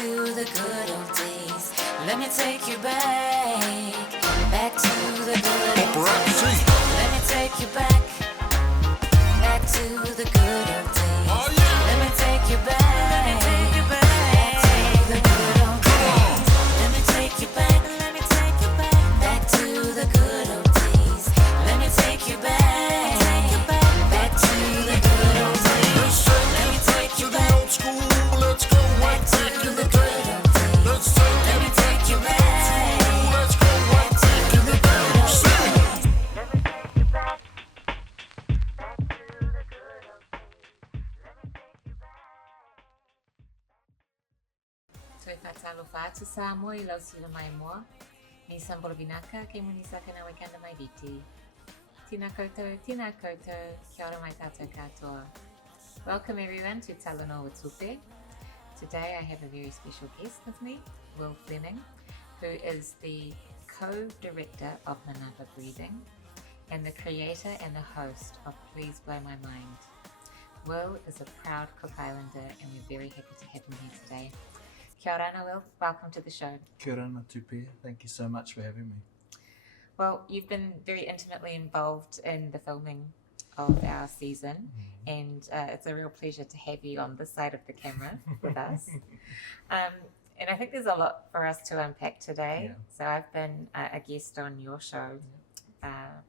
to the good old days. Let me take you back to the good old days. Let me take you back to the good old days. Oh, yeah. Let me take you back to the good old days. Let me take you back to the good old days. Let me take you back to the good old days. Let me take you back to the good old days. Let me take you back to the good old days. Toi whatalofa atu sa moa I lau sila mai moa. Ni samboravinaka ke munisaka na waikanda mai viti. Tina koutou, kia ora mai tātou katoa. Welcome everyone to Talanoa with Tupe. Today I have a very special guest with me, Will Fleming, who is the co-director of Manava Breathing and the creator and the host of Please Blow My Mind. Will is a proud Cook Islander and we're very happy to have him here today. Kia ora, Will. Welcome to the show. Kia ora, Tupe. Thank you so much for having me. Well, you've been very intimately involved in the filming of our season, and it's a real pleasure to have you on this side of the camera with us. And I think there's a lot for us to unpack today. Yeah. So I've been a guest on your show,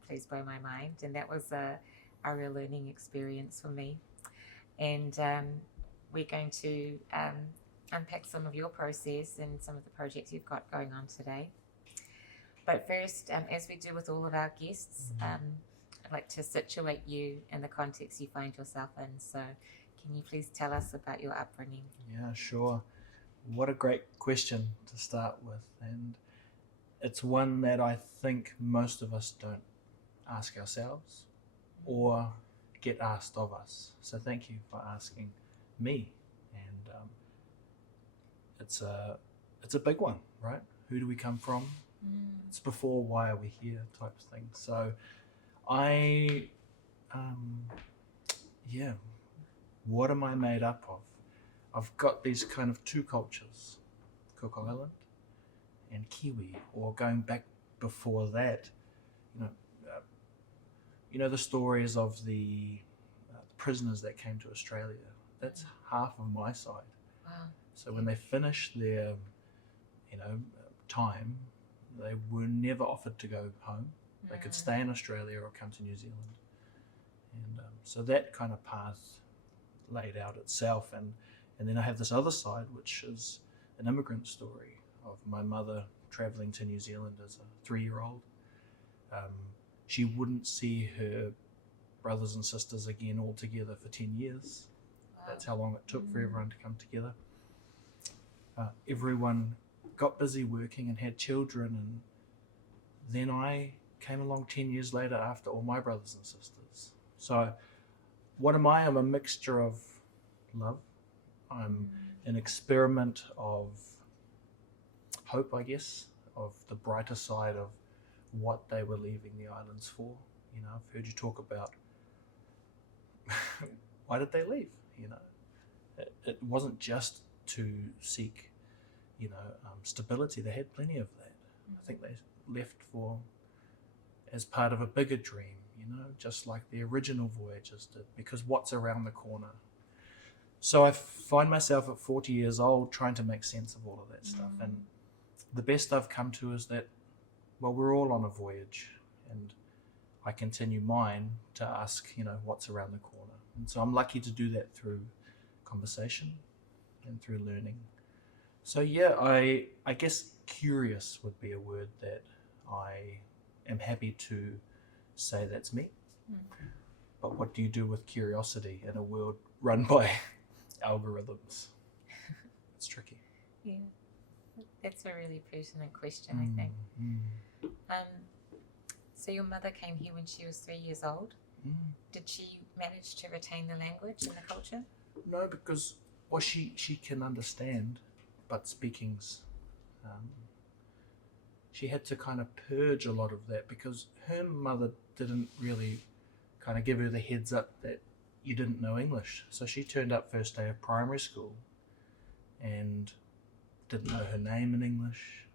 Please Blow My Mind, and that was a real learning experience for me. And we're going to unpack some of your process and some of the projects you've got going on today. But first, as we do with all of our guests, I'd like to situate you in the context you find yourself in. So can you please tell us about your upbringing? Yeah, sure. What a great question to start with. And it's one that I think most of us don't ask ourselves or get asked of us. So thank you for asking me. And it's a big one, right? Who do we come from? It's before why are we here type of thing. So what am I made up of? I've got these kind of two cultures, Cook Island and Kiwi, or going back before that, you know the stories of the prisoners that came to Australia. That's half of my side. Wow. So when they finished their, time, they were never offered to go home. They could stay in Australia or come to New Zealand. And so that kind of path laid out itself. And then I have this other side, which is an immigrant story of my mother traveling to New Zealand as a 3-year-old. She wouldn't see her brothers and sisters again all together for 10 years. Wow. That's how long it took for everyone to come together. Everyone got busy working and had children, and then I came along 10 years later after all my brothers and sisters. So what am I? I'm a mixture of love. I'm an experiment of hope, I guess, of the brighter side of what they were leaving the islands for. I've heard you talk about why did they leave? It wasn't just to seek stability. They had plenty of that. I think they left as part of a bigger dream, just like the original voyagers did, because what's around the corner. So I find myself at 40 years old trying to make sense of all of that stuff. And the best I've come to is that, well, we're all on a voyage, and I continue mine to ask, what's around the corner. And so I'm lucky to do that through conversation and through learning. So yeah, I guess curious would be a word that I am happy to say that's me. But what do you do with curiosity in a world run by algorithms? It's tricky. Yeah, that's a really pertinent question, I think. So your mother came here when she was 3 years old. Did she manage to retain the language and the culture? No, because she can understand, but speaking's she had to kind of purge a lot of that, because her mother didn't really kind of give her the heads up that you didn't know English. So she turned up first day of primary school, and didn't know her name in English.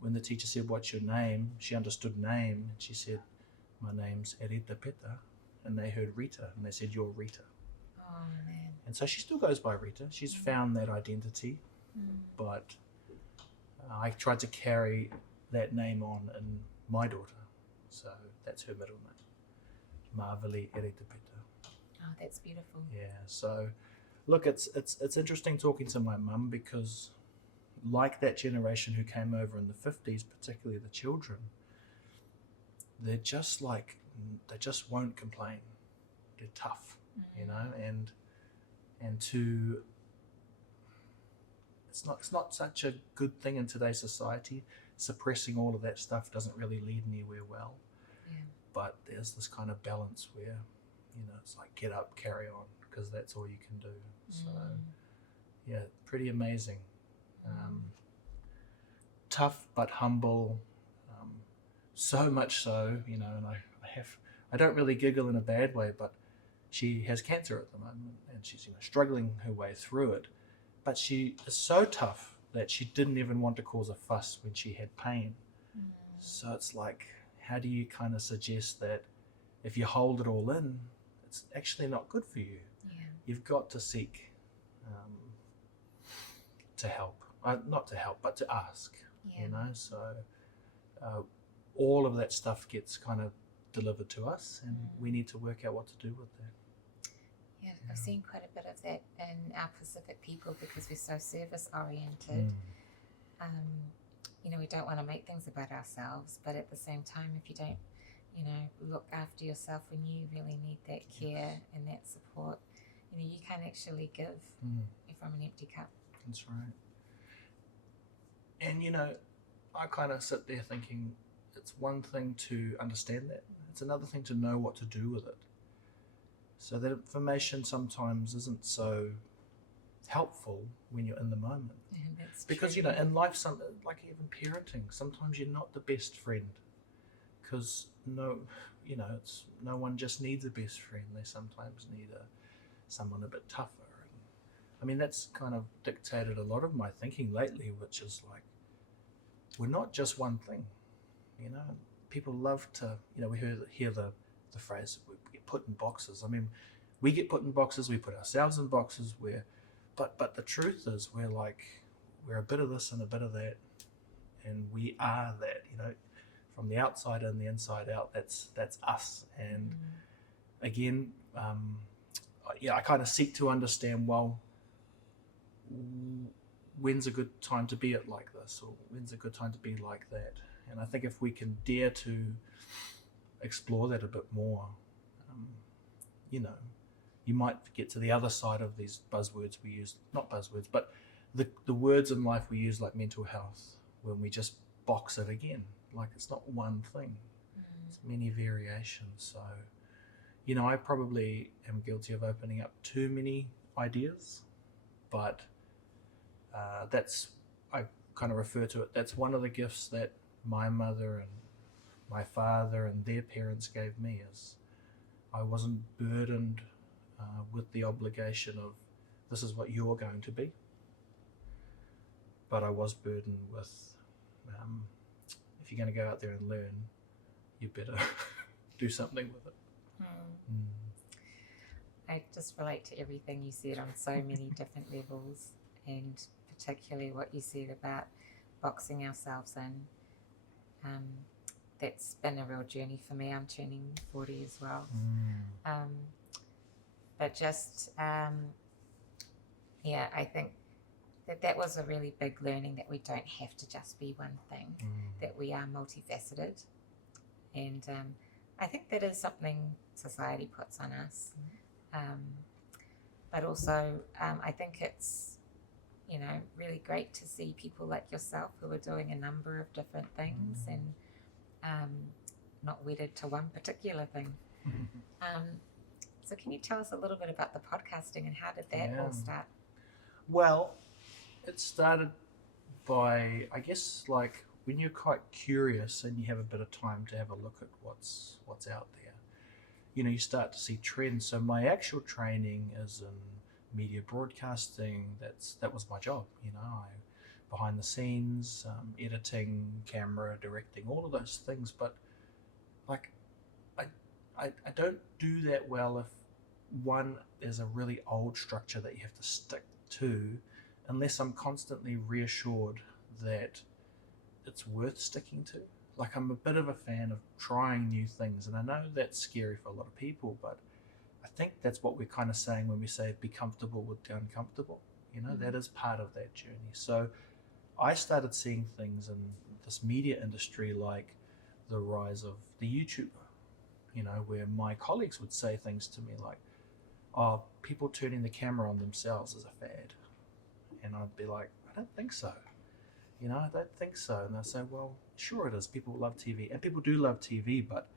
When the teacher said, "What's your name?" she understood name, and she said, "My name's Erita Peta," and they heard Rita, and they said, "You're Rita." Oh man. And so she still goes by Rita. She's found that identity, but I tried to carry that name on in my daughter, so that's her middle name, Mavali Erita Peta. Oh, that's beautiful. Yeah. So, look, it's interesting talking to my mum, because, like that generation who came over in the 50s, particularly the children, they just won't complain. They're tough, and to it's not such a good thing in today's society. Suppressing all of that stuff doesn't really lead anywhere well. Yeah. But there's this kind of balance where, it's like, get up, carry on, because that's all you can do. So, yeah, pretty amazing. Tough but humble, so much so, and I don't really giggle in a bad way, but she has cancer at the moment, and she's struggling her way through it, but she is so tough that she didn't even want to cause a fuss when she had pain. So it's like, how do you kind of suggest that if you hold it all in, it's actually not good for you? You've got to seek to help, not to help, but to ask. So all of that stuff gets kind of delivered to us, and we need to work out what to do with that. Yeah, I've seen quite a bit of that in our Pacific people, because we're so service oriented. We don't want to make things about ourselves, but at the same time, if you don't look after yourself when you really need that care and that support, you can't actually give from an empty cup. That's right. And I kind of sit there thinking, it's one thing to understand that, it's another thing to know what to do with it. So that information sometimes isn't so helpful when you're in the moment. That's because true. in life, like even parenting, sometimes you're not the best friend, because no one just needs a best friend. They sometimes need someone a bit tougher. And that's kind of dictated a lot of my thinking lately, which is like, we're not just one thing. People love to, we hear the phrase, we get put in boxes. We get put in boxes, we put ourselves in boxes, but the truth is, we're a bit of this and a bit of that, and we are that, from the outside and the inside out. That's us. And again, I kind of seek to understand, well, when's a good time to be it like this, or when's a good time to be like that. And I think if we can dare to explore that a bit more, you might get to the other side of these buzzwords we use, not buzzwords, but the words in life we use, like mental health, when we just box it again, like it's not one thing, it's many variations. So, I probably am guilty of opening up too many ideas, but I kind of refer to it, that's one of the gifts that my mother and my father and their parents gave me, is I wasn't burdened with the obligation of, this is what you're going to be, but I was burdened with, if you're going to go out there and learn, you better do something with it. I just relate to everything you said on so many different levels, and particularly what you said about boxing ourselves in. That's been a real journey for me. I'm turning 40 as well. But just, I think that was a really big learning, that we don't have to just be one thing, that we are multifaceted. And I think that is something society puts on us. But also, I think it's, really great to see people like yourself who are doing a number of different things and not wedded to one particular thing. So can you tell us a little bit about the podcasting, and how did that all start? Well, it started by, I guess, like when you're quite curious and you have a bit of time to have a look at what's out there, you start to see trends. So my actual training is in media broadcasting. That was my job, behind the scenes, editing, camera, directing, all of those things. But like, I don't do that well if one, there's a really old structure that you have to stick to, unless I'm constantly reassured that it's worth sticking to. Like, I'm a bit of a fan of trying new things, and I know that's scary for a lot of people, but I think that's what we're kind of saying when we say be comfortable with the uncomfortable. That is part of that journey. So I started seeing things in this media industry, like the rise of the YouTuber, where my colleagues would say things to me like, oh, people turning the camera on themselves is a fad. And I'd be like, I don't think so. I don't think so. And they'll say, well, sure it is. People love TV. And people do love TV, but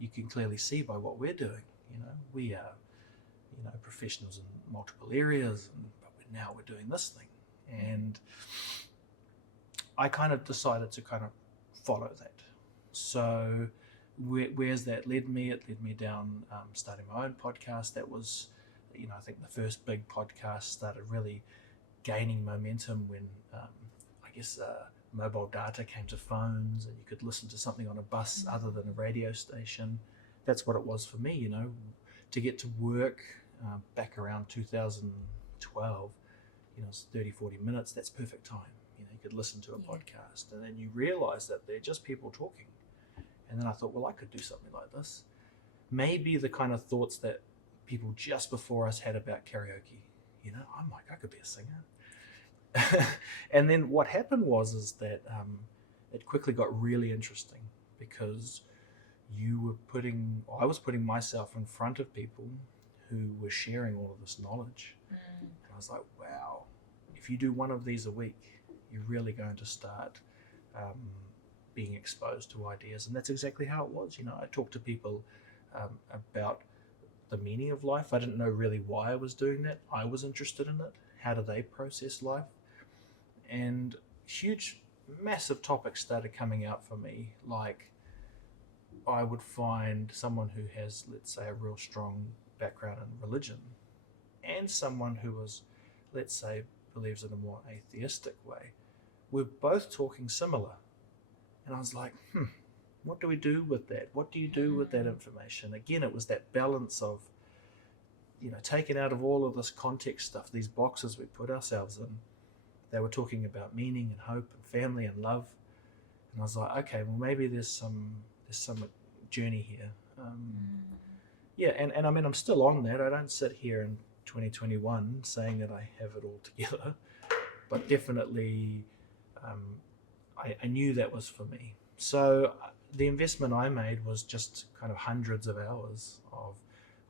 you can clearly see by what we're doing. We are, professionals in multiple areas, but now we're doing this thing. And I kind of decided to kind of follow that. So where's that led me? It led me down starting my own podcast. That was, I think the first big podcast started really gaining momentum when mobile data came to phones, and you could listen to something on a bus other than a radio station. That's what it was for me, to get to work back around 2012, it's 30, 40 minutes. That's perfect time. You could listen to a podcast, and then you realize that they're just people talking. And then I thought, well, I could do something like this. Maybe the kind of thoughts that people just before us had about karaoke. I'm like, I could be a singer. And then what happened was that it quickly got really interesting, because I was putting myself in front of people who were sharing all of this knowledge. And I was like, wow, if you do one of these a week, you're really going to start being exposed to ideas. And that's exactly how it was. I talked to people about the meaning of life. I didn't know really why I was doing that. I was interested in it. How do they process life? And huge, massive topics started coming out for me. Like, I would find someone who has, let's say, a real strong background in religion, and someone who was, let's say, believes in a more atheistic way. We're both talking similar. And I was like, what do we do with that? What do you do with that information? Again, it was that balance of, taken out of all of this context stuff, these boxes we put ourselves in. They were talking about meaning and hope and family and love. And I was like, okay, well, maybe there's some journey here. And I mean, I'm still on that. I don't sit here in 2021 saying that I have it all together, but definitely I knew that was for me. So the investment I made was just kind of hundreds of hours of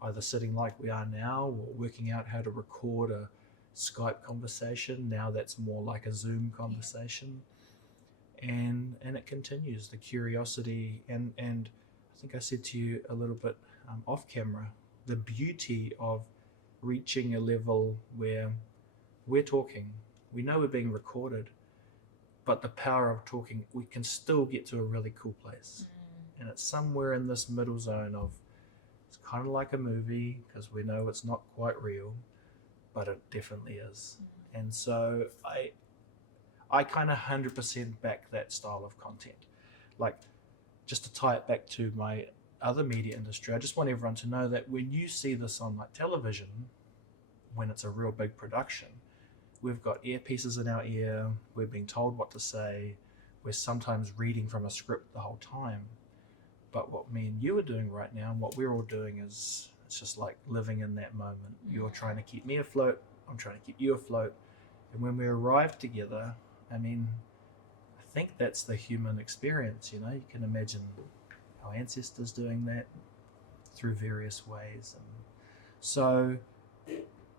either sitting like we are now, or working out how to record a Skype conversation. Now that's more like a Zoom conversation. And it continues, the curiosity, and I think I said to you a little bit off camera, the beauty of reaching a level where we're talking, we know we're being recorded, but the power of talking, we can still get to a really cool place. And it's somewhere in this middle zone of, it's kind of like a movie, because we know it's not quite real, but it definitely is. And so I kind of 100% back that style of content. Like, just to tie it back to my other media industry, I just want everyone to know that when you see this on like television, when it's a real big production, we've got earpieces in our ear, we're being told what to say, we're sometimes reading from a script the whole time. But what me and you are doing right now, and what we're all doing, is it's just like living in that moment. You're trying to keep me afloat, I'm trying to keep you afloat. And when we arrive together, I mean, I think that's the human experience, you can imagine our ancestors doing that through various ways. And so,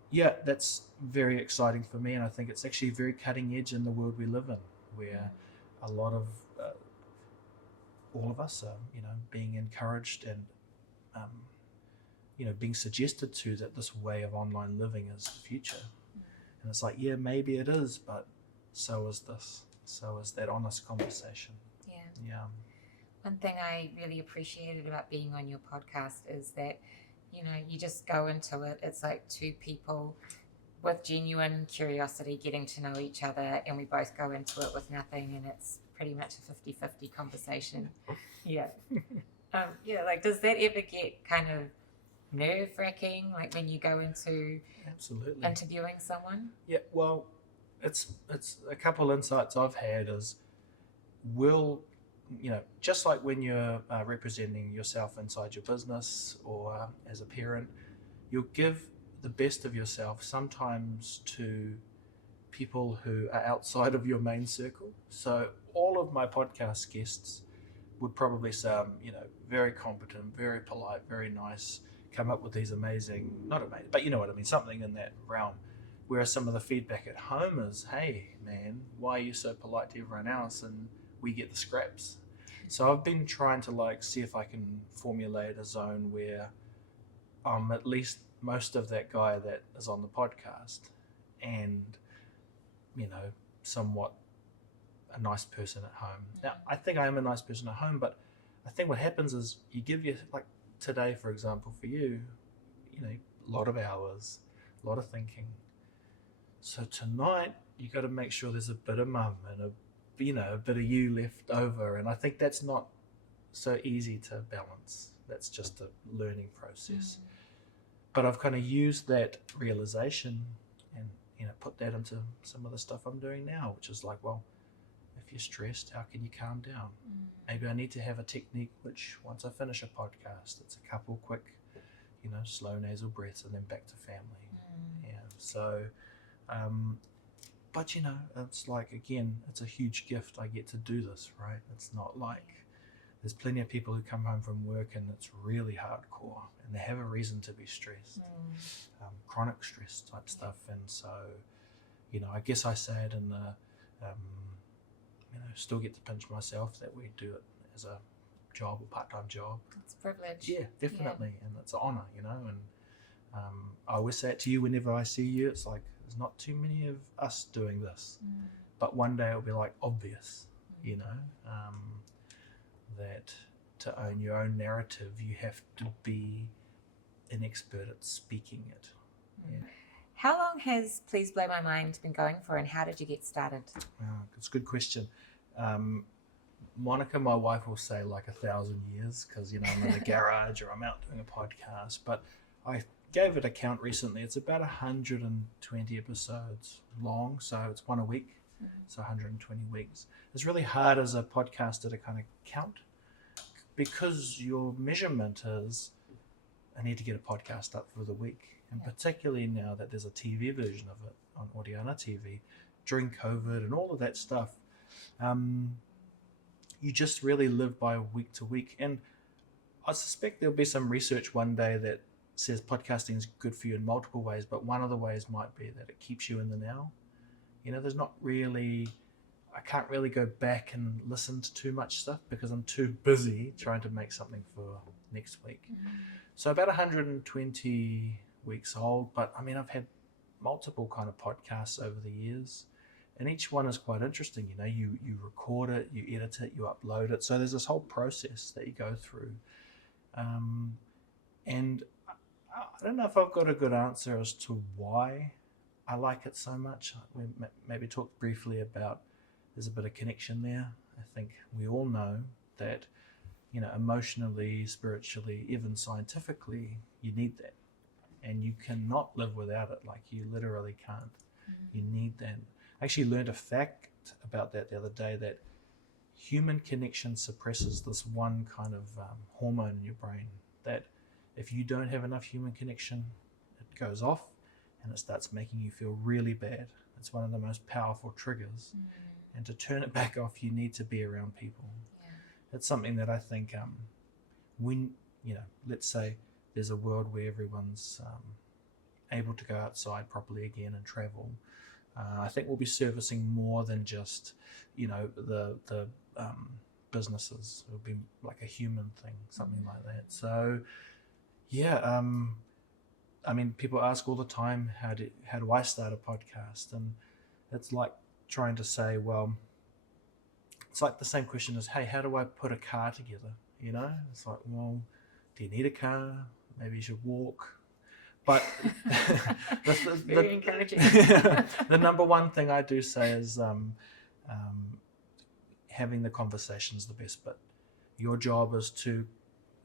yeah, that's very exciting for me. And I think it's actually very cutting edge in the world we live in, where a lot of, all of us are, being encouraged and, being suggested to that this way of online living is the future. And it's like, yeah, maybe it is, but so is this. So is that honest conversation. Yeah. One thing I really appreciated about being on your podcast is that, you just go into it. It's like two people with genuine curiosity, getting to know each other, and we both go into it with nothing, and it's pretty much a 50-50 conversation. Yeah. Yeah, like, does that ever get kind of nerve-wracking, like when you go into Absolutely interviewing someone? Yeah, well, it's a couple insights I've had is, just like when you're representing yourself inside your business or as a parent, you'll give the best of yourself sometimes to people who are outside of your main circle. So all of my podcast guests would probably sound, very competent, very polite, very nice, come up with these amazing, not amazing, but you know what I mean, something in that realm. Whereas some of the feedback at home is, hey, man, why are you so polite to everyone else? And we get the scraps. So I've been trying to see if I can formulate a zone where I'm at least most of that guy that is on the podcast and, somewhat a nice person at home. Now, I think I am a nice person at home, but I think what happens is you give like today, for example, for you, a lot of hours, a lot of thinking. So tonight you got to make sure there's a bit of mum and a bit of you left over. And I think that's not so easy to balance. That's just a learning process. But I've kind of used that realization and, put that into some of the stuff I'm doing now, which is like, well, if you're stressed, how can you calm down? Maybe I need to have a technique which, once I finish a podcast, it's a couple quick, slow nasal breaths and then back to family. Yeah. So, but it's like, again, it's a huge gift. I get to do this, right? It's not like there's plenty of people who come home from work and it's really hardcore and they have a reason to be stressed, chronic stress type stuff. And so, I guess I say it in the, still get to pinch myself that we do it as a job or part-time job. It's a privilege. Yeah, definitely. Yeah. And it's an honor, and I always say it to you whenever I see you, it's like, there's not too many of us doing this, but one day it'll be like obvious, that to own your own narrative, you have to be an expert at speaking it. Yeah. How long has Please Blow My Mind been going for, and how did you get started? It's a good question. Monica, my wife, will say like 1,000 years because, I'm in the garage or I'm out doing a podcast. But I gave it a count recently. It's about 120 episodes long. So it's one a week. So 120 weeks. It's really hard as a podcaster to kind of count because your measurement is, I need to get a podcast up for the week. And particularly now that there's a TV version of it on Audiana TV during COVID and all of that stuff, you just really live by week to week. And I suspect there'll be some research one day that says podcasting is good for you in multiple ways, but one of the ways might be that it keeps you in the now. There's not really, I can't really go back and listen to too much stuff because I'm too busy trying to make something for next week. So about 120 weeks old, but I've had multiple kind of podcasts over the years, and each one is quite interesting. You record it, you edit it, you upload it. So there's this whole process that you go through. And I don't know if I've got a good answer as to why I like it so much. We maybe talk briefly about there's a bit of connection there. I think we all know that, emotionally, spiritually, even scientifically, you need that. And you cannot live without it. Like, you literally can't. You need that. I actually learned a fact about that the other day, that human connection suppresses this one kind of hormone in your brain that if you don't have enough human connection, it goes off and it starts making you feel really bad. It's one of the most powerful triggers. And to turn it back off, you need to be around people. It's something that I think when, let's say there's a world where everyone's able to go outside properly again and travel, I think we'll be servicing more than just, the businesses. It'll be like a human thing, something like that. So, yeah, people ask all the time, how do I start a podcast? And it's like trying to say, well, it's like the same question as, hey, how do I put a car together? It's like, well, do you need a car? Maybe you should walk. But Very encouraging. the number one thing I do say is having the conversation is the best bit. Your job is to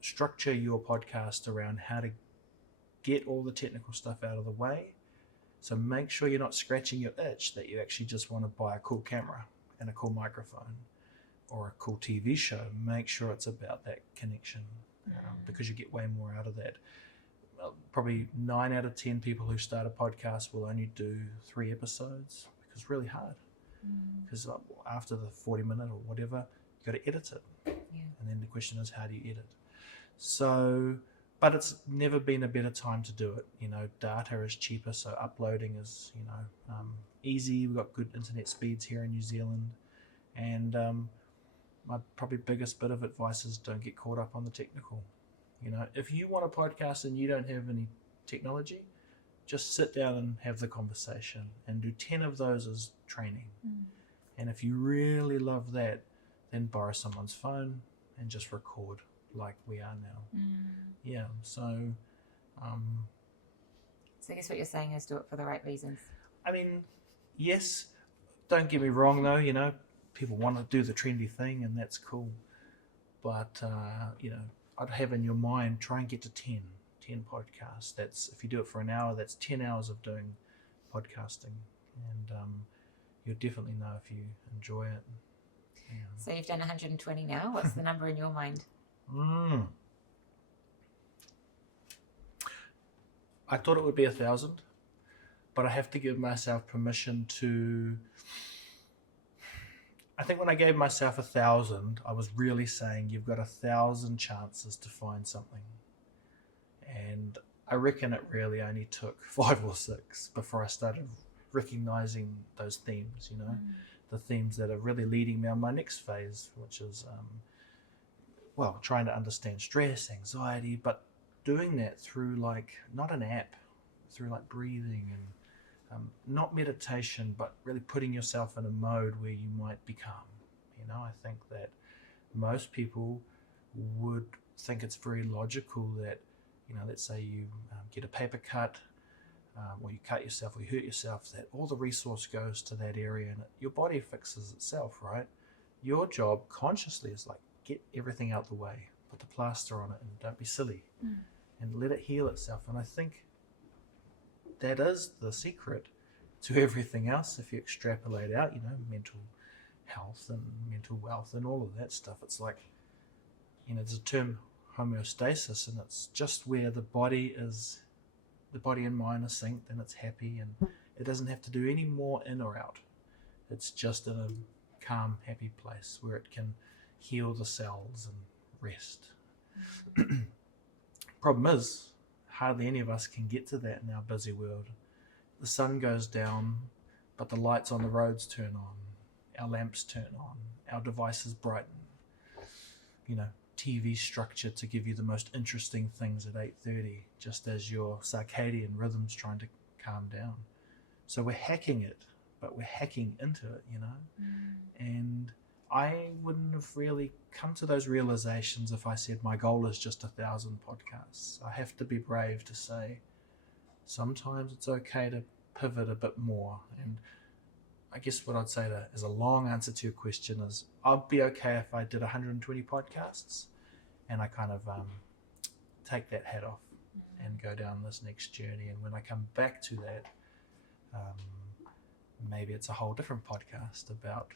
structure your podcast around how to get all the technical stuff out of the way. So make sure you're not scratching your itch that you actually just want to buy a cool camera and a cool microphone or a cool TV show. Make sure it's about that connection, because you get way more out of that. Well, probably 9 out of 10 people who start a podcast will only do 3 episodes because it's really hard. Because after the 40-minute or whatever, you got to edit it. And then the question is, how do you edit? So, but it's never been a better time to do it. You know, data is cheaper, so uploading is, easy. We've got good internet speeds here in New Zealand. And my probably biggest bit of advice is don't get caught up on the technical. You know, if you want a podcast and you don't have any technology, just sit down and have the conversation and do 10 of those as training. And if you really love that, then borrow someone's phone and just record like we are now. Yeah, so I guess what you're saying is do it for the right reasons. I mean, yes, don't get me wrong though, you know, people want to do the trendy thing and that's cool. But, I'd have in your mind, try and get to 10 podcasts. That's, if you do it for an hour, that's 10 hours of doing podcasting. And you'll definitely know if you enjoy it. Yeah. So you've done 120 now. What's the number in your mind? I thought it would be 1,000, but I have to give myself permission to... I think when I gave myself 1,000, I was really saying you've got 1,000 chances to find something. And I reckon it really only took 5 or 6 before I started recognizing those themes, the themes that are really leading me on my next phase, which is, trying to understand stress, anxiety, but doing that through not an app, through breathing and not meditation, but really putting yourself in a mode where you might be calm. I think that most people would think it's very logical that, let's say you get a paper cut, or you cut yourself or you hurt yourself, that all the resource goes to that area and your body fixes itself, right? Your job consciously is get everything out the way, put the plaster on it and don't be silly and let it heal itself. And I think that is the secret to everything else. If you extrapolate out, mental health and mental wealth and all of that stuff, it's there's a term homeostasis, and it's just where the body and mind are synced and it's happy and it doesn't have to do any more in or out. It's just in a calm, happy place where it can heal the cells and rest. Problem is, hardly any of us can get to that in our busy world. The sun goes down, but the lights on the roads turn on, our lamps turn on, our devices brighten. TV structured to give you the most interesting things at 8:30, just as your circadian rhythm's trying to calm down. So we're hacking it, but we're hacking into it, And I wouldn't have really come to those realizations if I said my goal is just 1,000 podcasts. I have to be brave to say sometimes it's okay to pivot a bit more. And I guess what I'd say as a long answer to your question is I'd be okay if I did 120 podcasts and I kind of take that hat off and go down this next journey. And when I come back to that, maybe it's a whole different podcast about,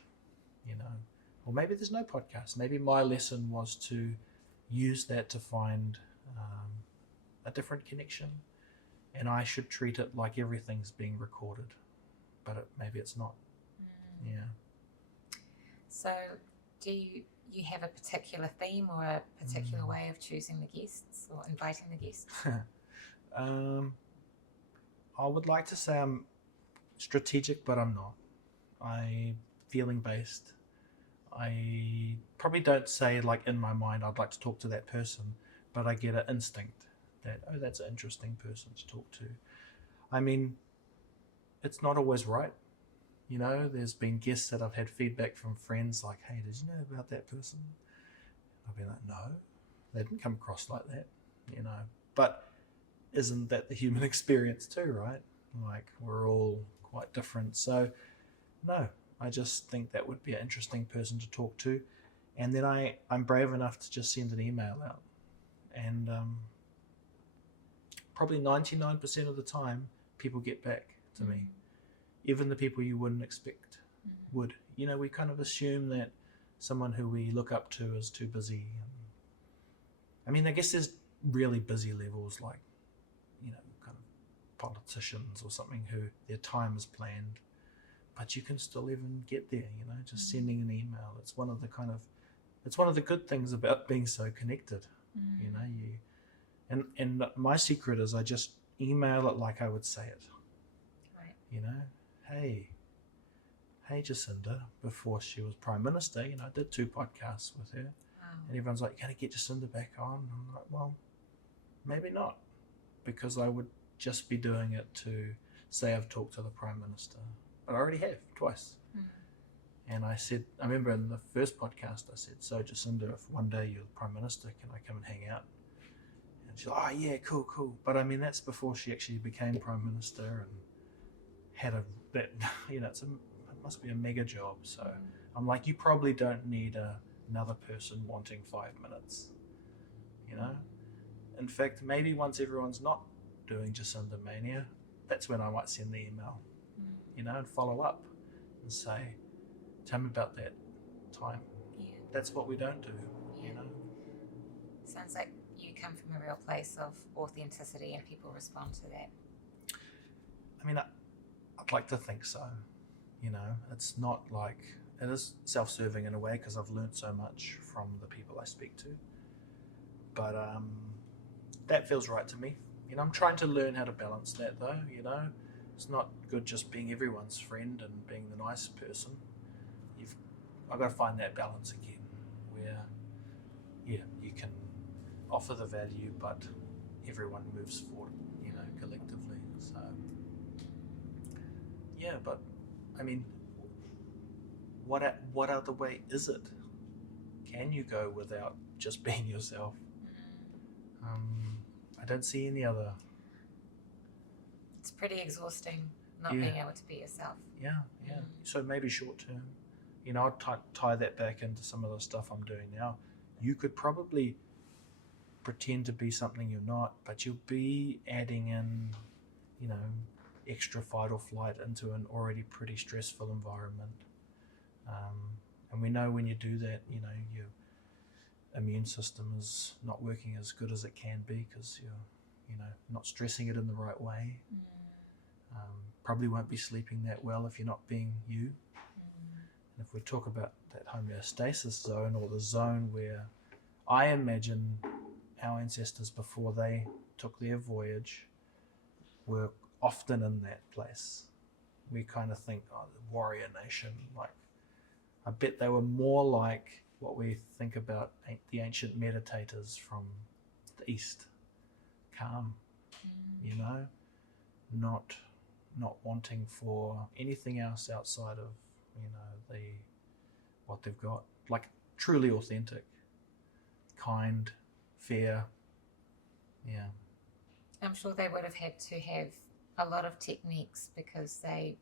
or maybe there's no podcast. Maybe my lesson was to use that to find a different connection, and I should treat it like everything's being recorded, but maybe it's not. Yeah. So do you have a particular theme or a particular way of choosing the guests or inviting the guests? I would like to say I'm strategic, but I'm not. I'm feeling based. I probably don't say in my mind I'd like to talk to that person, but I get an instinct that, that's an interesting person to talk to. I mean, it's not always right. There's been guests that I've had feedback from friends like, hey, did you know about that person? I'll be like, no, they didn't come across like that, But isn't that the human experience too, right? Like, we're all quite different. So no, I just think that would be an interesting person to talk to. And then I'm brave enough to just send an email out. And probably 99% of the time, people get back to me. Even the people you wouldn't expect would. You know, we kind of assume that someone who we look up to is too busy. I mean, I guess there's really busy levels, like, you know, kind of politicians or something who their time is planned, but you can still even get there, you know, just sending an email. It's one of the good things about being so connected. You know, and my secret is I just email it like I would say it. Right. You know, hey Jacinda, before she was Prime Minister, you know, I did 2 podcasts with her. And everyone's like, you're going to get Jacinda back on? I'm like, well, maybe not, because I would just be doing it to say I've talked to the Prime Minister. But I already have, twice. And I remember in the first podcast, I said, so Jacinda, if one day you're the Prime Minister, can I come and hang out? And she's like, oh yeah, cool. But I mean, that's before she actually became Prime Minister and had you know, it must be a mega job. So I'm like, you probably don't need another person wanting 5 minutes, you know? In fact, maybe once everyone's not doing Jacinda Mania, that's when I might send the email, you know, and follow up and say, tell me about that time. Yeah. That's what we don't do, you know? Sounds like you come from a real place of authenticity and people respond to that. I mean, I'd like to think so, you know? It's not like, it is self-serving in a way because I've learned so much from the people I speak to. But that feels right to me. You know, I'm trying to learn how to balance that though, you know? It's not good just being everyone's friend and being the nice person. I've got to find that balance again where, yeah, you can offer the value, but everyone moves forward, you know, collectively. So, yeah, but I mean, what other way is it? Can you go without just being yourself? I don't see any other. It's pretty exhausting not being able to be yourself. Yeah. So maybe short term, you know, I'll tie that back into some of the stuff I'm doing now. You could probably pretend to be something you're not, but you'll be adding in, you know, extra fight or flight into an already pretty stressful environment. And we know when you do that, you know, your immune system is not working as good as it can be because you're, you know, not stressing it in the right way. Probably won't be sleeping that well if you're not being you. And if we talk about that homeostasis zone, or the zone where I imagine our ancestors before they took their voyage were often in that place. We kind of think, oh, the warrior nation, like, I bet they were more like what we think about the ancient meditators from the East. Calm, you know, not wanting for anything else outside of, you know, what they've got. Like, truly authentic, kind, fair. Yeah. I'm sure they would have had to have a lot of techniques because they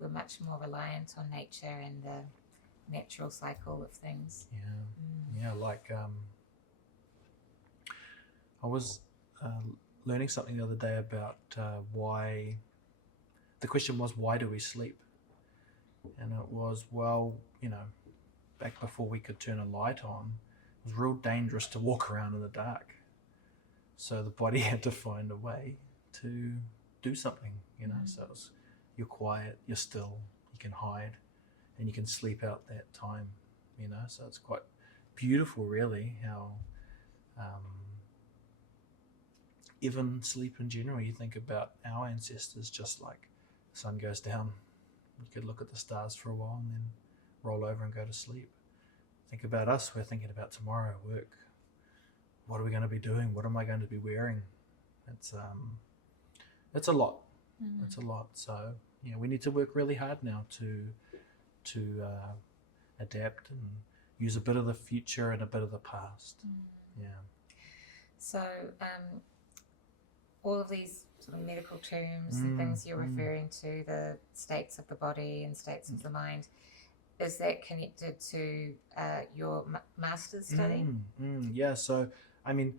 were much more reliant on nature and the natural cycle of things. Yeah, like I was learning something the other day about why. The question was, why do we sleep? And it was, well, you know, back before we could turn a light on, it was real dangerous to walk around in the dark. So the body had to find a way to do something, you know. So you're quiet, you're still, you can hide, and you can sleep out that time, you know. So it's quite beautiful, really, how even sleep in general, you think about our ancestors, just like the sun goes down, you could look at the stars for a while and then roll over and go to sleep. Think about us, we're thinking about tomorrow, work. What are we going to be doing? What am I going to be wearing? It's a lot. It's a lot. So, yeah, we need to work really hard now to adapt and use a bit of the future and a bit of the past. Yeah. So all of these sort of medical terms and things you're referring to, the states of the body and states of the mind, is that connected to your master's study? Yeah, so I mean,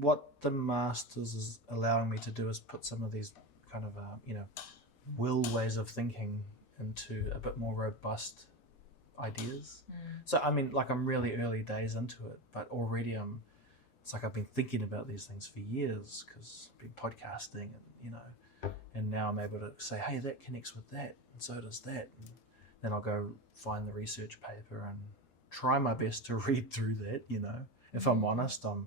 what the master's is allowing me to do is put some of these kind of will ways of thinking into a bit more robust ideas. So I mean, like, I'm really early days into it, but already it's like I've been thinking about these things for years because I've been podcasting and now I'm able to say, hey, that connects with that, and so does that. And then I'll go find the research paper and try my best to read through that. If I'm honest, I'm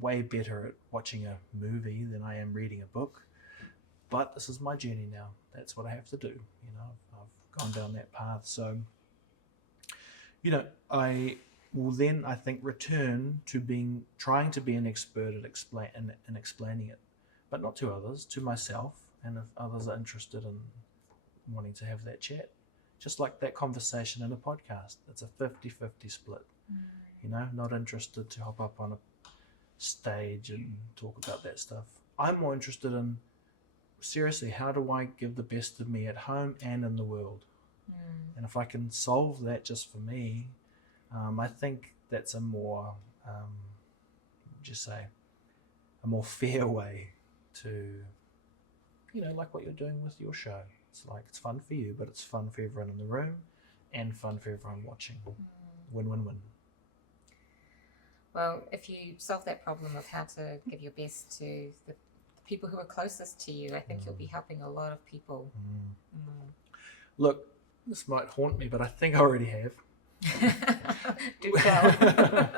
way better at watching a movie than I am reading a book. But this is my journey now. That's what I have to do. I've gone down that path. So, I will then, I think, return to trying to be an expert at explaining it, but not to others, to myself, and if others are interested in wanting to have that chat. Just like that conversation in a podcast. It's a 50-50 split. Not interested to hop up on a stage and talk about that stuff. I'm more interested in, seriously, how do I give the best of me at home and in the world? And if I can solve that just for me, I think that's a more, a more fair way to, like what you're doing with your show. It's like, it's fun for you, but it's fun for everyone in the room and fun for everyone watching. Win-win-win. Well, if you solve that problem of how to give your best to the people who are closest to you, I think you'll be helping a lot of people. Look, this might haunt me, but I think I already have. Do tell.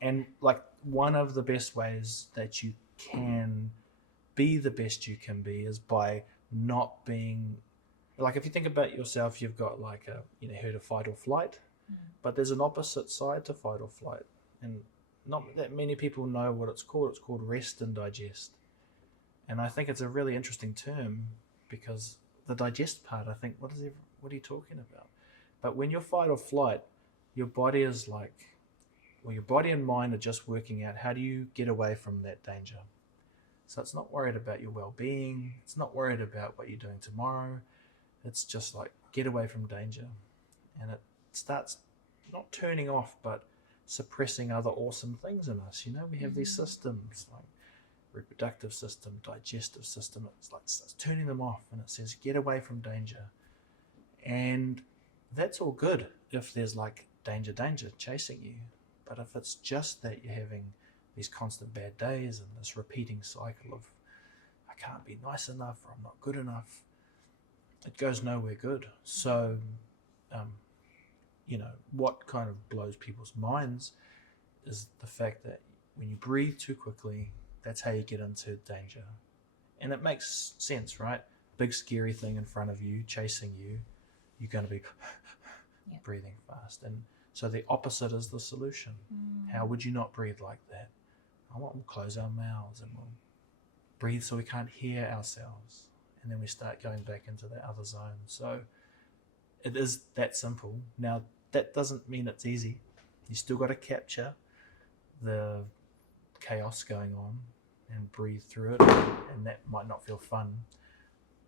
And like, one of the best ways that you can be the best you can be is by not being, like, if you think about yourself, you've got like heard of fight or flight, but there's an opposite side to fight or flight, and not that many people know what it's called. It's called rest and digest. And I think it's a really interesting term, because the digest part, I think, what are you talking about? But when you're fight or flight, your body is like, well, your body and mind are just working out, how do you get away from that danger? So it's not worried about your well-being. It's not worried about what you're doing tomorrow. It's just like, get away from danger. And it starts not turning off, but suppressing other awesome things in us. We have these systems, like reproductive system, digestive system. It's like, it's turning them off, and it says, get away from danger. And that's all good if there's like danger chasing you. But if it's just that you're having these constant bad days and this repeating cycle of, I can't be nice enough, or I'm not good enough, it goes nowhere good. So, what kind of blows people's minds is the fact that when you breathe too quickly, that's how you get into danger. And it makes sense, right? Big scary thing in front of you, chasing you, you're going to be breathing fast. And so the opposite is the solution. How would you not breathe like that? We'll close our mouths and we'll breathe so we can't hear ourselves. And then we start going back into that other zone. So it is that simple. Now, that doesn't mean it's easy. You still got to capture the chaos going on and breathe through it. And that might not feel fun,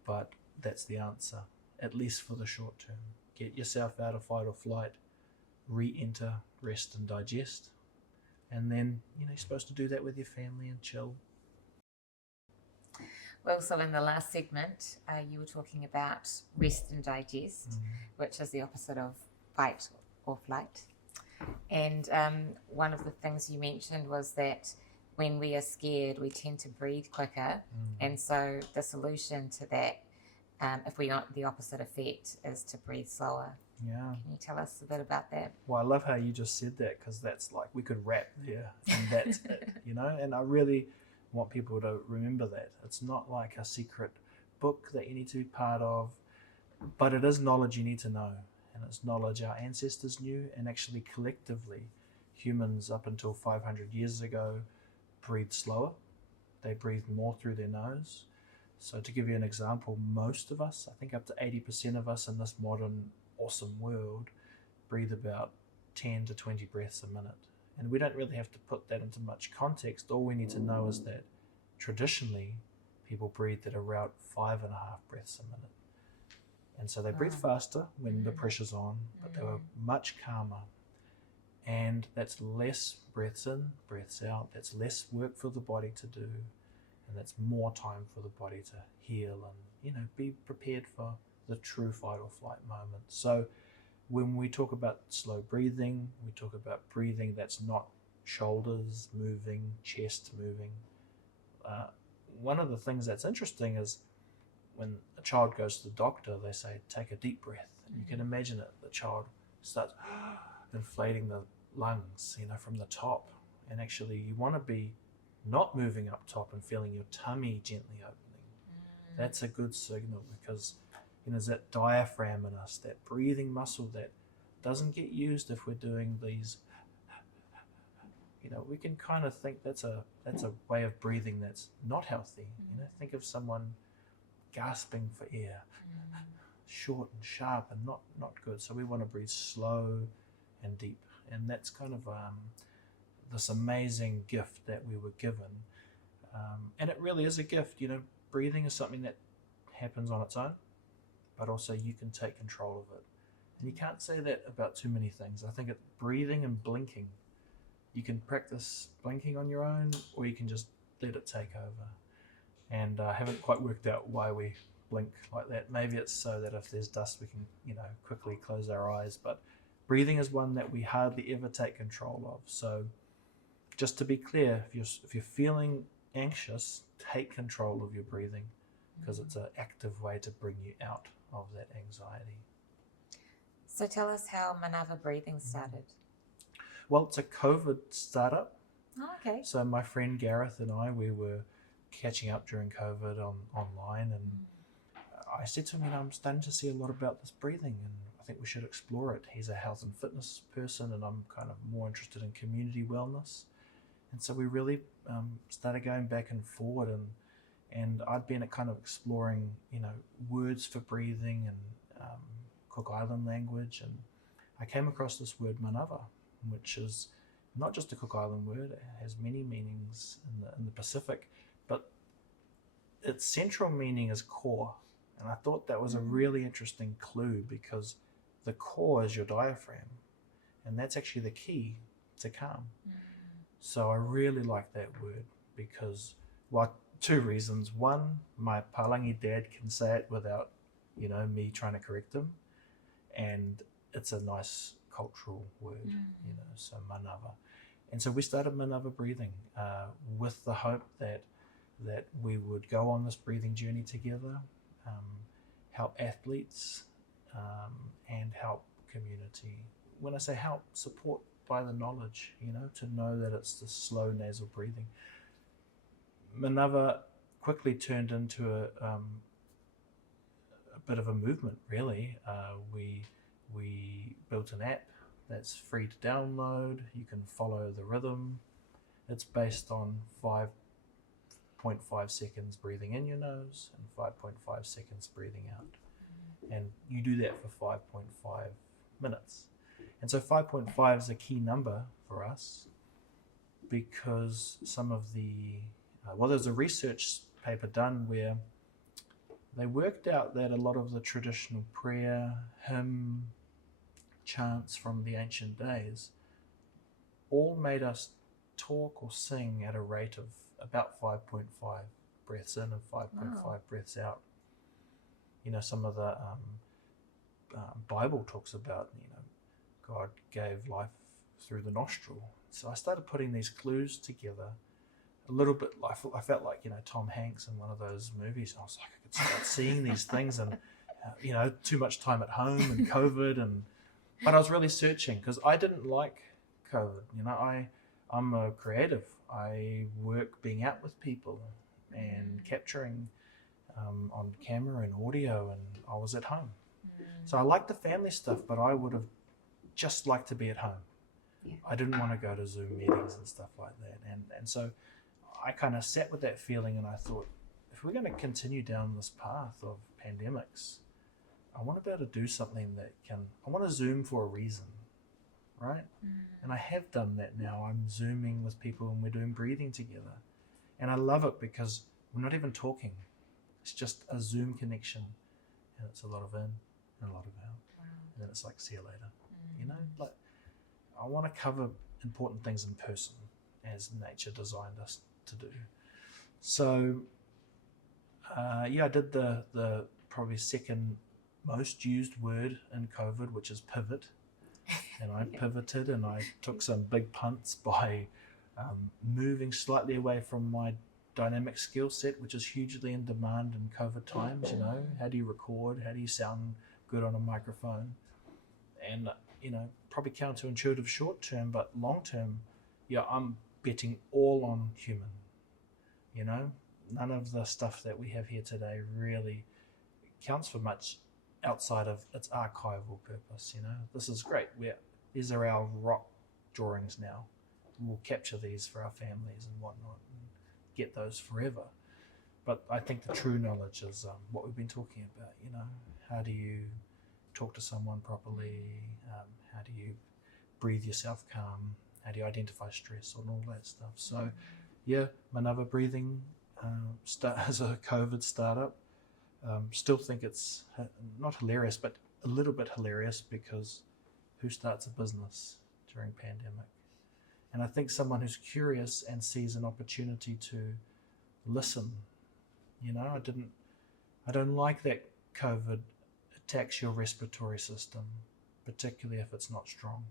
but that's the answer, at least for the short term. Get yourself out of fight or flight, re-enter rest and digest. And then, you're supposed to do that with your family and chill. Well, so in the last segment, you were talking about rest and digest, which is the opposite of fight or flight. And one of the things you mentioned was that when we are scared, we tend to breathe quicker. And so the solution to that, if we want the opposite effect, is to breathe slower. Yeah. Can you tell us a bit about that? Well, I love how you just said that, because that's like, we could wrap there and that's it, and I really want people to remember that. It's not like a secret book that you need to be part of, but it is knowledge you need to know, and it's knowledge our ancestors knew, and actually collectively humans up until 500 years ago breathed slower. They breathed more through their nose. So to give you an example, most of us, I think up to 80% of us in this modern awesome world, breathe about 10 to 20 breaths a minute. And we don't really have to put that into much context. All we need to know is that traditionally people breathed at around 5.5 breaths a minute. And so they breathe faster when the pressure's on, but they were much calmer. And that's less breaths in, breaths out. That's less work for the body to do. And that's more time for the body to heal and, be prepared for the true fight or flight moment. So when we talk about slow breathing, we talk about breathing that's not shoulders moving, chest moving. One of the things that's interesting is when a child goes to the doctor, they say, take a deep breath. And you can imagine it, the child starts inflating the lungs, from the top. And actually you want to be not moving up top and feeling your tummy gently opening. That's a good signal because, there's that diaphragm in us, that breathing muscle that doesn't get used if we're doing these. We can kind of think that's a way of breathing that's not healthy. Think of someone gasping for air, short and sharp and not good. So we want to breathe slow and deep, and that's kind of this amazing gift that we were given, and it really is a gift. Breathing is something that happens on its own, but also you can take control of it, and you can't say that about too many things. I think it's breathing and blinking. You can practice blinking on your own, or you can just let it take over. And I haven't quite worked out why we blink like that. Maybe it's so that if there's dust, we can, quickly close our eyes. But breathing is one that we hardly ever take control of. So just to be clear, if you're feeling anxious, take control of your breathing, because it's an active way to bring you out of that anxiety. So tell us how Manava Breathing started. Well, it's a COVID startup. Oh, okay. So my friend Gareth and I, we were catching up during COVID online, and I said to him, I'm starting to see a lot about this breathing, and I think we should explore it. He's a health and fitness person, and I'm kind of more interested in community wellness. And so we really started going back and forward, and I'd been kind of exploring, words for breathing and Cook Island language, and I came across this word Manava, which is not just a Cook Island word. It has many meanings in the Pacific, but its central meaning is core. And I thought that was a really interesting clue, because the core is your diaphragm, and that's actually the key to calm. So I really like that word because, two reasons. One, my Palangi dad can say it without, me trying to correct him, and it's a nice cultural word, so Manava. And so we started Manava Breathing with the hope that we would go on this breathing journey together, help athletes, and help community. When I say help, support by the knowledge, to know that it's the slow nasal breathing. Manava quickly turned into a bit of a movement, really. We built an app that's free to download. You can follow the rhythm. It's based on 5.5 seconds breathing in your nose and 5.5 seconds breathing out. And you do that for 5.5 minutes. And so 5.5 is a key number for us, because some of there's a research paper done where they worked out that a lot of the traditional prayer, hymn, chants from the ancient days all made us talk or sing at a rate of about 5.5 breaths in and 5.5 breaths out. Some of the Bible talks about, God gave life through the nostril. So I started putting these clues together a little bit. I felt like, Tom Hanks in one of those movies. I was like, I could start seeing these things, and, too much time at home and COVID, but I was really searching because I didn't like COVID. I'm a creative. I work being out with people and capturing on camera and audio, and I was at home. So I liked the family stuff, but I would have just liked to be at home. Yeah. I didn't want to go to Zoom meetings and stuff like that. And so I kind of sat with that feeling, and I thought, if we're going to continue down this path of pandemics, I want to be able to do something I want to Zoom for a reason, right? And I have done that now. I'm Zooming with people, and we're doing breathing together. And I love it because we're not even talking. It's just a Zoom connection, and it's a lot of in and a lot of out. Wow. And then it's like, see you later. You know, like I want to cover important things in person as nature designed us to do. So I did the probably second most used word in COVID, which is pivot. And I pivoted and I took some big punts by moving slightly away from my dynamic skill set, which is hugely in demand in COVID times. You know, how do you record? How do you sound good on a microphone? And, you know, probably counterintuitive short term, but long term, I'm betting all on human. You know, none of the stuff that we have here today really counts for much outside of its archival purpose. You know, this is great. These are our rock drawings now. We'll capture these for our families and whatnot and get those forever. But I think the true knowledge is what we've been talking about. You know, how do you talk to someone properly? How do you breathe yourself calm? How do you identify stress and all that stuff? So, Manava Breathing as a COVID startup. Still think it's not hilarious, but a little bit hilarious, because who starts a business during pandemic? And I think someone who's curious and sees an opportunity to listen. You know, I don't like that COVID attacks your respiratory system, particularly if it's not strong.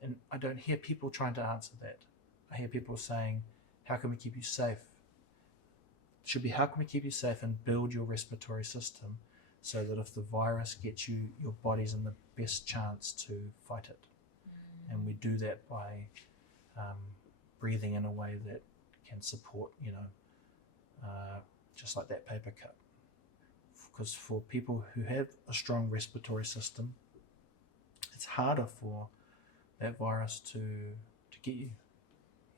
And I don't hear people trying to answer that. I hear people saying, how can we keep you safe? It should be, how can we keep you safe and build your respiratory system so that if the virus gets you, your body's in the best chance to fight it. And we do that by breathing in a way that can support, you know, just like that paper cut. Because for people who have a strong respiratory system, it's harder for that virus to get you,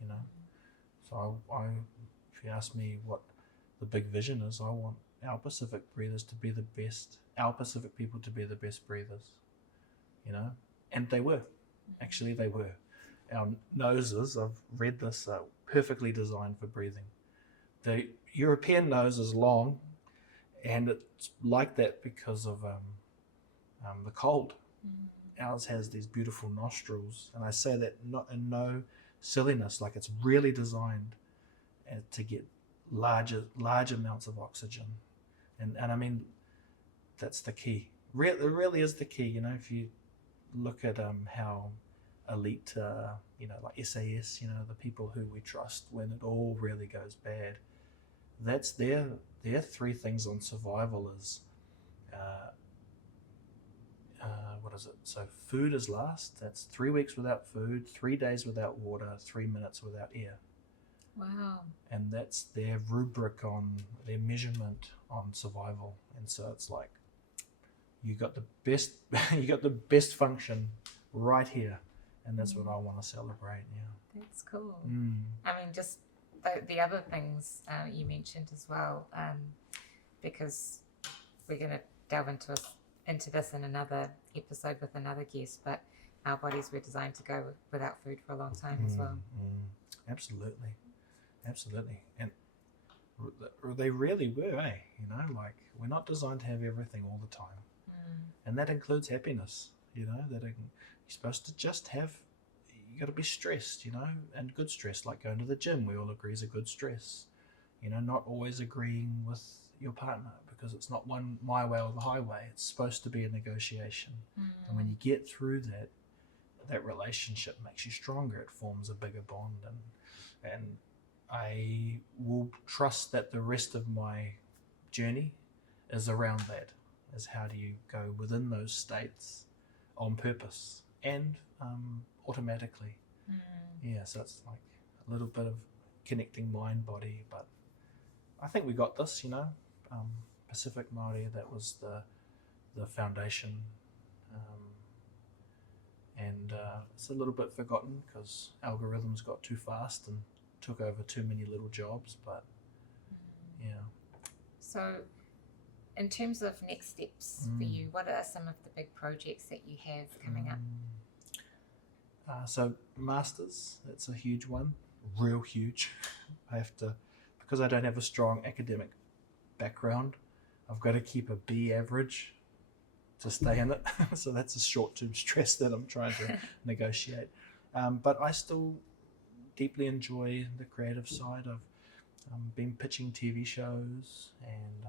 you know. So if you ask me what the big vision is, I want our Pacific breathers to be the best, our Pacific people to be the best breathers, you know. And they were. Actually, they were. Our noses, I've read this, are perfectly designed for breathing. The European nose is long, and it's like that because of the cold. Ours has these beautiful nostrils, and I say that not in no silliness, like it's really designed to get large amounts of oxygen. And I mean, that's the key. It really is the key. You know, if you look at how elite, you know, like SAS, you know, the people who we trust when it all really goes bad, that's their three things on survival is, what is it? So food is last. That's 3 weeks without food, 3 days without water, 3 minutes without air. Wow. And that's their rubric on their measurement on survival. And so it's like, you got the best function right here. And that's what I want to celebrate. Yeah. That's cool. I mean, just the other things you mentioned as well, because we're going to delve into this in another episode with another guest, but our bodies were designed to go without food for a long time as well. Absolutely. And they really were, eh? You know, like, we're not designed to have everything all the time. And that includes happiness, you know, you're supposed to just have, you got to be stressed, you know, and good stress, like going to the gym, we all agree is a good stress. You know, not always agreeing with your partner, because it's not my way or the highway. It's supposed to be a negotiation. And when you get through that relationship makes you stronger. It forms a bigger bond, and I will trust that the rest of my journey is around that, is how do you go within those states on purpose and automatically. Yeah, so it's like a little bit of connecting mind body, but I think we got this, you know. Pacific Māori, that was the foundation, and it's a little bit forgotten because algorithms got too fast and took over too many little jobs, but yeah. So in terms of next steps for you, what are some of the big projects that you have coming up? So Masters, that's a huge one, real huge. I have to, because I don't have a strong academic background, I've got to keep a B average to stay in it. So that's a short-term stress that I'm trying to negotiate. But I still deeply enjoy the creative side. I've been pitching TV shows, and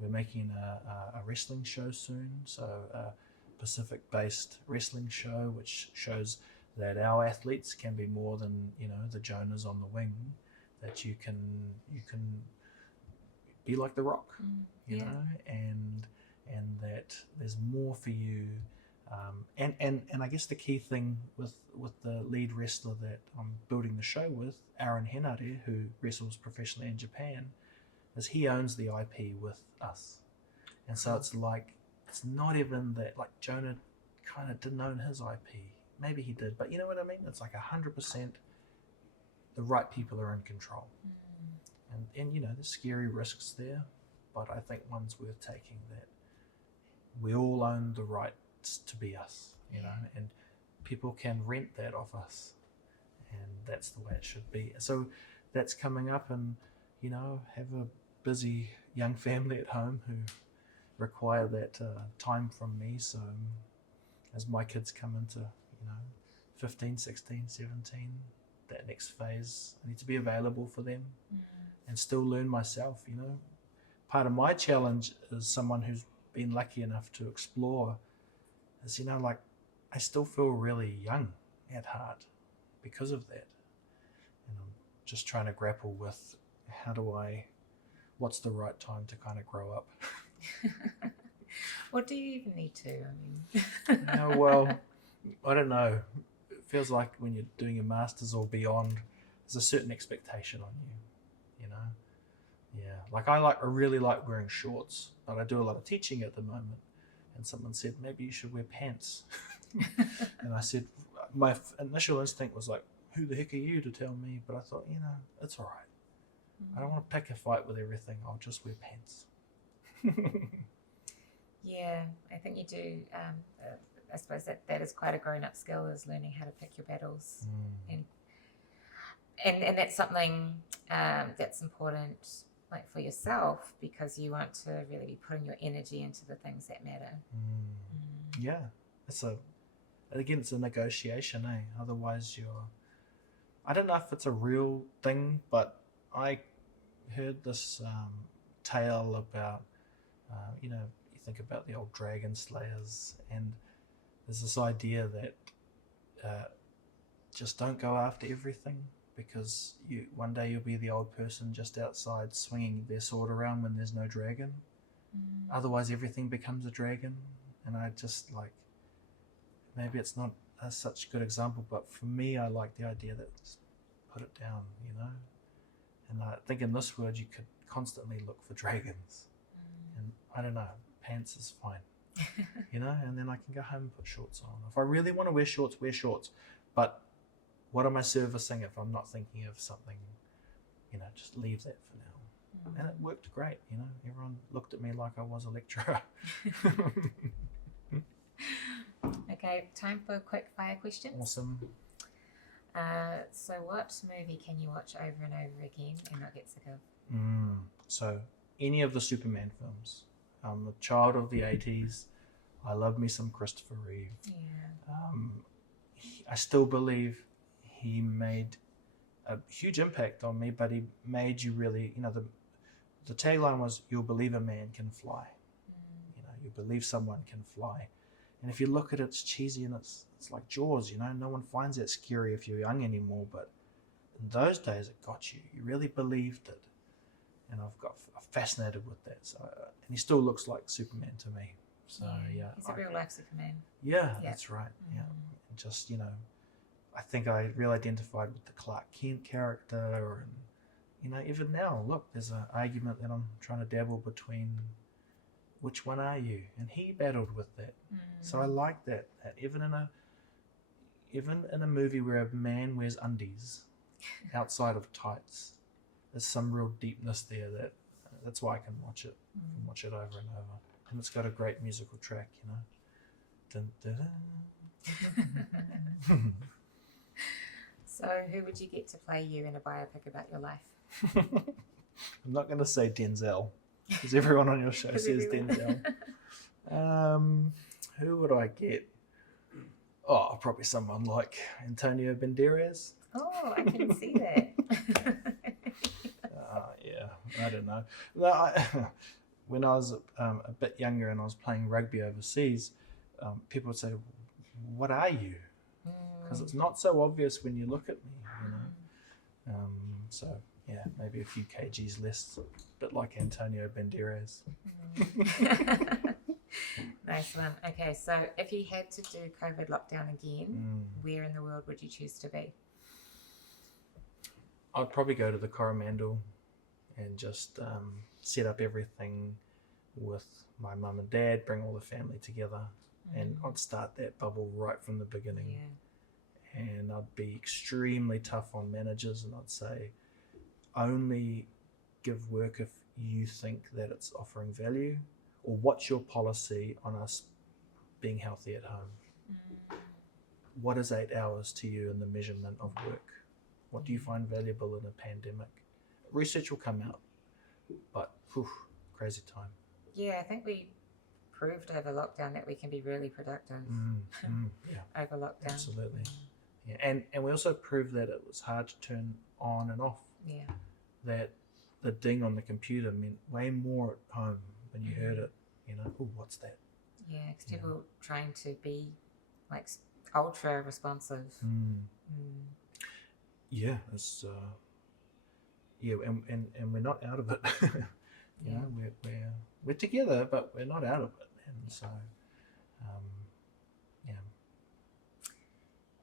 we're making a wrestling show soon. So a Pacific-based wrestling show, which shows that our athletes can be more than, you know, the Jonas on the wing. That you can be like The Rock, you know, and that there's more for you. And I guess the key thing with the lead wrestler that I'm building the show with, Aaron Henare, who wrestles professionally in Japan, is he owns the IP with us. And so it's like, it's not even that, like Jonah kind of didn't own his IP. Maybe he did, but you know what I mean? It's like 100% the right people are in control. And you know, there's scary risks there, but I think one's worth taking, that we all own the rights to be us, you know, and people can rent that off us, and that's the way it should be. So that's coming up, and you know, have a busy young family at home who require that time from me. So as my kids come into, you know, 15, 16, 17, that next phase, I need to be available for them and still learn myself, you know. Part of my challenge as someone who's been lucky enough to explore is, you know, like I still feel really young at heart because of that. And I'm just trying to grapple with what's the right time to kind of grow up. What do you even need to? I mean, Well, I don't know. It feels like when you're doing your masters or beyond, there's a certain expectation on you, you know. Yeah, like I really like wearing shorts, but I do a lot of teaching at the moment. And someone said, maybe you should wear pants. And I said, my initial instinct was like, who the heck are you to tell me? But I thought, you know, it's all right. I don't want to pick a fight with everything. I'll just wear pants. Yeah, I think you do. I suppose that is quite a grown-up skill, is learning how to pick your battles. And that's something that's important, like for yourself, because you want to really be putting your energy into the things that matter. Yeah, it's a negotiation, eh? Otherwise I don't know if it's a real thing, but I heard this tale about, you know, you think about the old dragon slayers, and there's this idea that just don't go after everything, because one day you'll be the old person just outside swinging their sword around when there's no dragon. Otherwise everything becomes a dragon. And I just like, maybe it's not such a good example, but for me, I like the idea that just put it down, you know. And I think in this world you could constantly look for dragons. And I don't know, pants is fine. You know, and then I can go home and put shorts on. If I really want to wear shorts, wear shorts. But what am I servicing if I'm not thinking of something? You know, just leave that for now. And it worked great, you know. Everyone looked at me like I was a lecturer. Okay, time for quick fire questions. Awesome. So what movie can you watch over and over again and not get sick of? So any of the Superman films. I'm a child of the 80s. I love me some Christopher Reeve. Yeah. I still believe he made a huge impact on me, but he made you really, you know, the tagline was, you'll believe a man can fly. You know, you believe someone can fly. And if you look at it, it's cheesy and it's like Jaws, you know, no one finds that scary if you're young anymore, but in those days it got you. You really believed it. And I'm fascinated with that. So, and he still looks like Superman to me. So yeah. He's a real life Superman. Yeah, that's right. Yeah. And just, you know, I think I really identified with the Clark Kent character, and you know, even now, look, there's an argument that I'm trying to dabble between which one are you? And he battled with that. So I like that even in a movie where a man wears undies outside of tights, there's some real deepness there that's why I can watch it. I can watch it over and over. And it's got a great musical track, you know. Dun, dun, dun. So who would you get to play you in a biopic about your life? I'm not going to say Denzel, because everyone on your show says Denzel. Who would I get? Oh, probably someone like Antonio Banderas. Oh, I can see that. Yeah, I don't know. No, when I was a bit younger and I was playing rugby overseas, people would say, "What are you?" Because it's not so obvious when you look at me, you know. So yeah, maybe a few kgs less, a bit like Antonio Banderas. Nice one. Okay, so if you had to do COVID lockdown again, where in the world would you choose to be? I'd probably go to the Coromandel and just set up everything with my mum and dad, bring all the family together, and I'd start that bubble right from the beginning. Yeah. And I'd be extremely tough on managers, and I'd say, only give work if you think that it's offering value, or what's your policy on us being healthy at home? What is 8 hours to you in the measurement of work? What do you find valuable in a pandemic? Research will come out, but crazy time. Yeah, I think we proved over lockdown that we can be really productive Yeah, over lockdown. Absolutely. Yeah, and we also proved that it was hard to turn on and off. Yeah. That the ding on the computer meant way more at home when you heard it. You know, what's that? Yeah, because people trying to be like ultra responsive. Yeah, it's and we're not out of it. you know, we're together, but we're not out of it, and so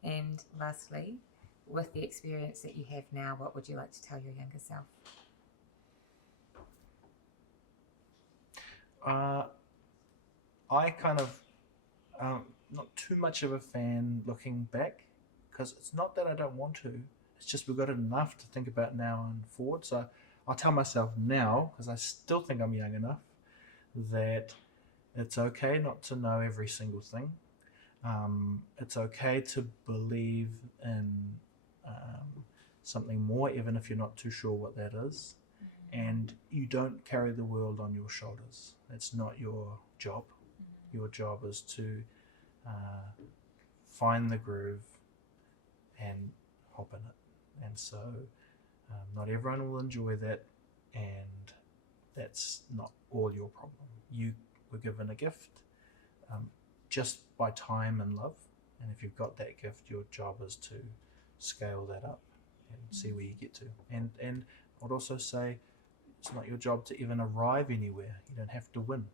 And lastly, with the experience that you have now, what would you like to tell your younger self? I kind of not too much of a fan looking back, because it's not that I don't want to, it's just we've got enough to think about now and forward. So I'll tell myself now, because I still think I'm young enough, that it's okay not to know every single thing. It's okay to believe in something more, even if you're not too sure what that is. And you don't carry the world on your shoulders. It's not your job. Your job is to find the groove and hop in it. And so not everyone will enjoy that, and that's not all your problem. You were given a gift just by time and love, and if you've got that gift, your job is to scale that up and see where you get to. And I'd also say it's not your job to even arrive anywhere. You don't have to win,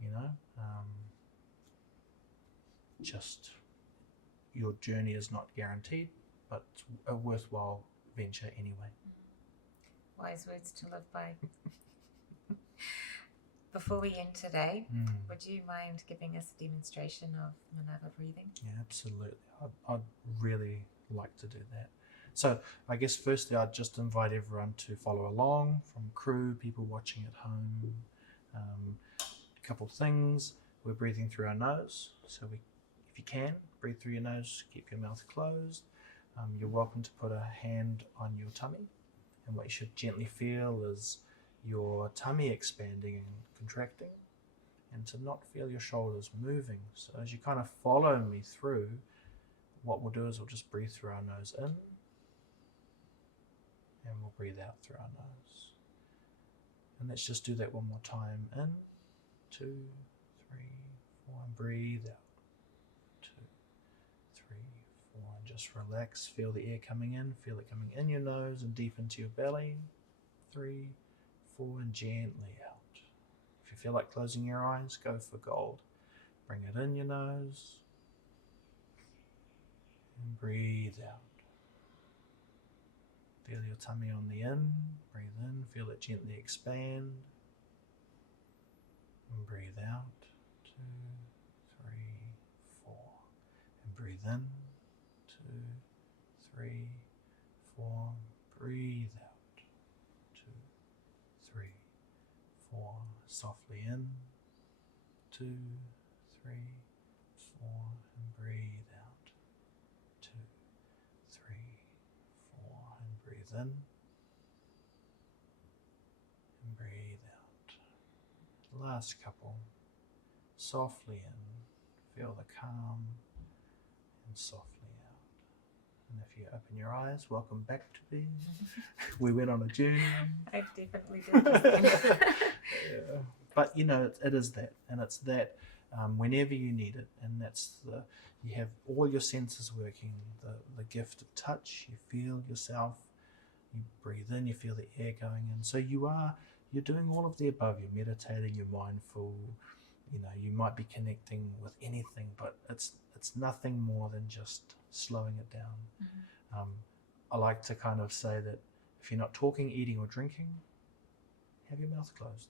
you know. Just your journey is not guaranteed, but it's a worthwhile venture anyway. Wise words to live by. Before we end today, would you mind giving us a demonstration of Manava Breathing? Yeah, absolutely. I'd really like to do that. So I guess firstly I'd just invite everyone to follow along, from crew, people watching at home. A couple things. We're breathing through our nose, so if you can, breathe through your nose, keep your mouth closed. You're welcome to put a hand on your tummy, and what you should gently feel is your tummy expanding and contracting, and to not feel your shoulders moving. So as you kind of follow me through, what we'll do is we'll just breathe through our nose in, and we'll breathe out through our nose. And let's just do that one more time. In, 2, 3, 4, and breathe out. 2, 3, 4, and just relax. Feel the air coming in, feel it coming in your nose and deep into your belly. 3, 4, and gently out. If you feel like closing your eyes, go for gold. Bring it in your nose and breathe out. Feel your tummy on the in, breathe in, feel it gently expand, and breathe out. 2, 3, 4, and breathe in. 2, 3, 4, breathe out. 2, 3, 4, softly in. 2, 3, 4, and breathe out. 2, 3, 4, and breathe in. Last couple. Softly in. Feel the calm. And softly out. And if you open your eyes, welcome back to bed. We went on a journey. I definitely did. Yeah. But you know, it is that, and it's that whenever you need it, and that's you have all your senses working. The gift of touch. You feel yourself. You breathe in. You feel the air going in. So you're doing all of the above. You're meditating. You're mindful. You know, you might be connecting with anything, but it's nothing more than just slowing it down. Mm-hmm. I like to kind of say that if you're not talking, eating, or drinking, have your mouth closed.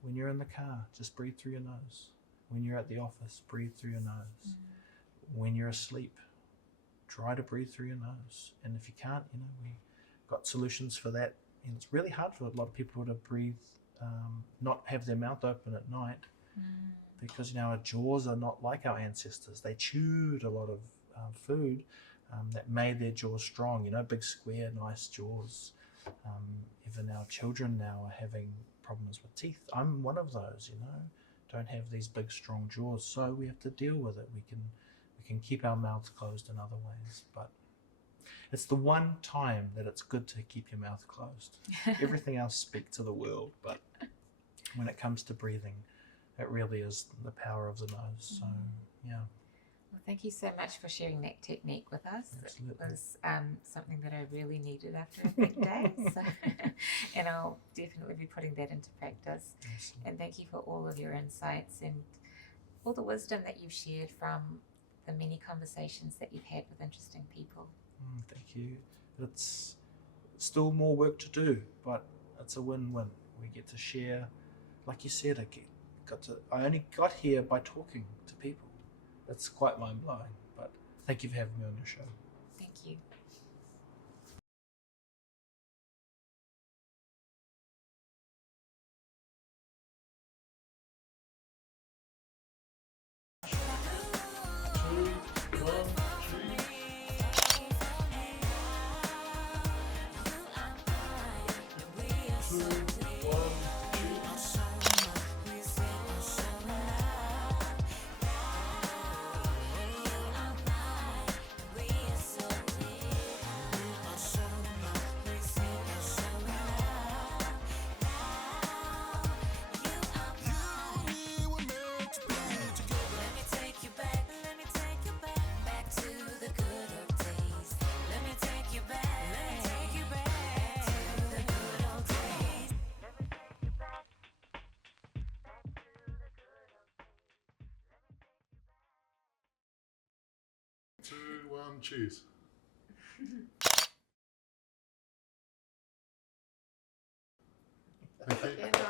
When you're in the car, just breathe through your nose. When you're at the office, breathe through your nose. Mm-hmm. When you're asleep, try to breathe through your nose. And if you can't, you know, we got solutions for that. And it's really hard for a lot of people to breathe, not have their mouth open at night. Because, you know, our jaws are not like our ancestors. They chewed a lot of food that made their jaws strong, you know, big square nice jaws. Even our children now are having problems with teeth. I'm one of those, you know, don't have these big strong jaws, so we have to deal with it. We can keep our mouths closed in other ways, but it's the one time that it's good to keep your mouth closed. Everything else speak to the world, but when it comes to breathing, it really is the power of the nose. So, yeah. Well, thank you so much for sharing that technique with us. Absolutely. It was something that I really needed after a big day. So, and I'll definitely be putting that into practice. Absolutely. And thank you for all of your insights and all the wisdom that you've shared from the many conversations that you've had with interesting people. Thank you. It's still more work to do, but it's a win-win. We get to share, like you said, I only got here by talking to people. It's quite mind-blowing, but thank you for having me on your show. Thank you. Choose. Thank you.